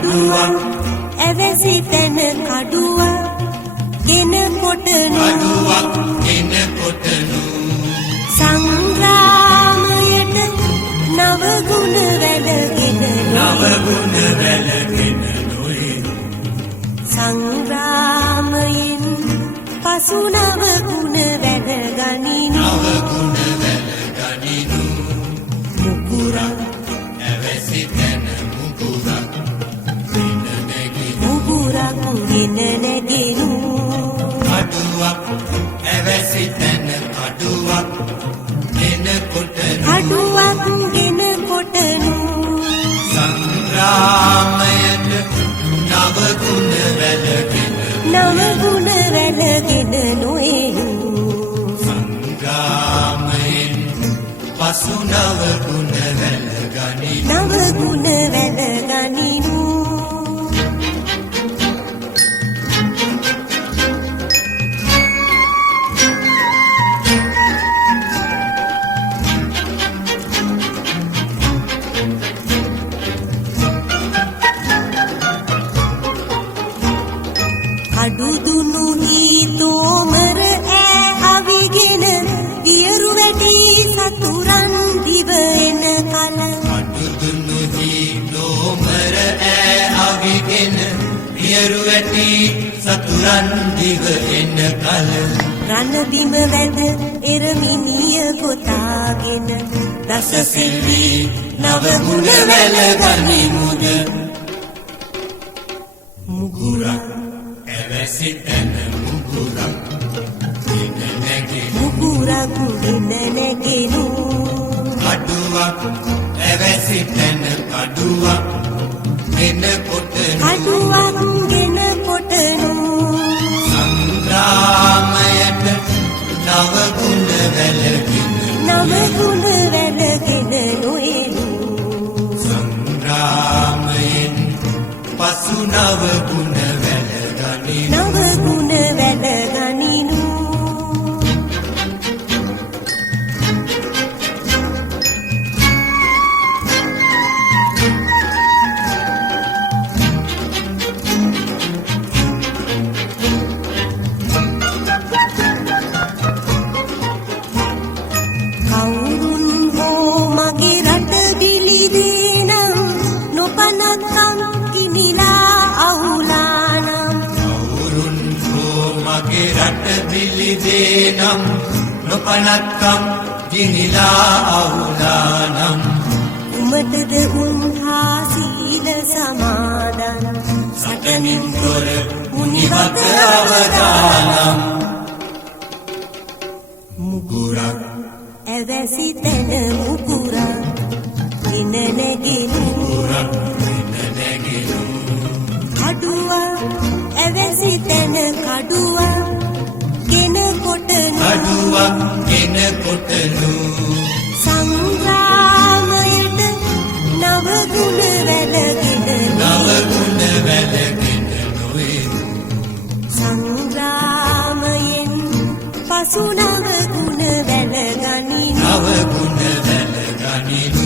කඩුවක් ඇවැසි තැන කඩුවක් ගෙන කොටනු කඩුවක් ගෙන කොටනු සංග්‍රාමයට නව ගුණ වැළගෙන නොයනු සංග්‍රාමයෙන් පසු නව ගුණ වැළගනිනු මුකුරා ඇවැසි තැන මුකුරක් මුගුරක් ගෙන නැගෙනු කඩුවක් ඇවැසි තැන කඩුවක් ගෙන කොටනු කඩුවක් ගෙන කොටනු සංග්‍රාමයට නව ගුණ වැළගෙන නව ගුණ වැළගෙන නොයනු සංග්‍රාමයෙන් පසු නව ගුණ වැළගනිනු නව ගුණ වැළගනිනු කඩුදුනු හිතෝමර ඈ අවිගෙන වියරු වැටි සතුරන් දිව එන කල කඩුදුනු හිතෝමර ඈ අවිගෙන වියරු වැටි සතුරන් දිව එන කල රණ බිම වැද එරමිනිය ගොතාගෙන රස සිල්වි නව ගුණ වැළගනිමුද මුගුරක් ඇවැසි තැන මුගුරක් ගෙන නැගෙනු මුගුරක් ගෙන නැගෙනු කඩුවක් ඇවැසි තැන කඩුවක් ගෙන කොටනු කඩුවක් ගෙන කොටනු සංග්‍රාමයට නව ගුණ වැළගෙන නව ගුණ වැළගෙන නොයනු සංග්‍රාමයෙන් පසු නව ගුණ වැළගනිනු නව ගුණ වැළගනිනු කවුරුන් හෝ මගේ රට බිලිදේ නම් නොපනත්කම් කිනිලා අහුලානම් කවුරුන් හෝ මගේ රට බිලිදේ නම් නොපනත්කම් ගිනිලා අහුලානම් උමටද උන්හා සීල සමාදන් සටනින් තොර මුනිවත අවදානම් මුගුරක් ඇවැසි තැන මුකුරා ගෙන නැගෙනු මුගුරක් ගෙන නැගෙනු කඩුවා ඇවැසි තැන කඩුවා ගෙන කොටනු කඩුවක් ගෙන කොටනු සංග්‍රාමයට නව ගුණ වැළගෙන නව ගුණ වැළගෙන නොයනු සංග්‍රාමයෙන් පසු නව ගුණ වැළගනිනු නව ගුණ වැළගනිනු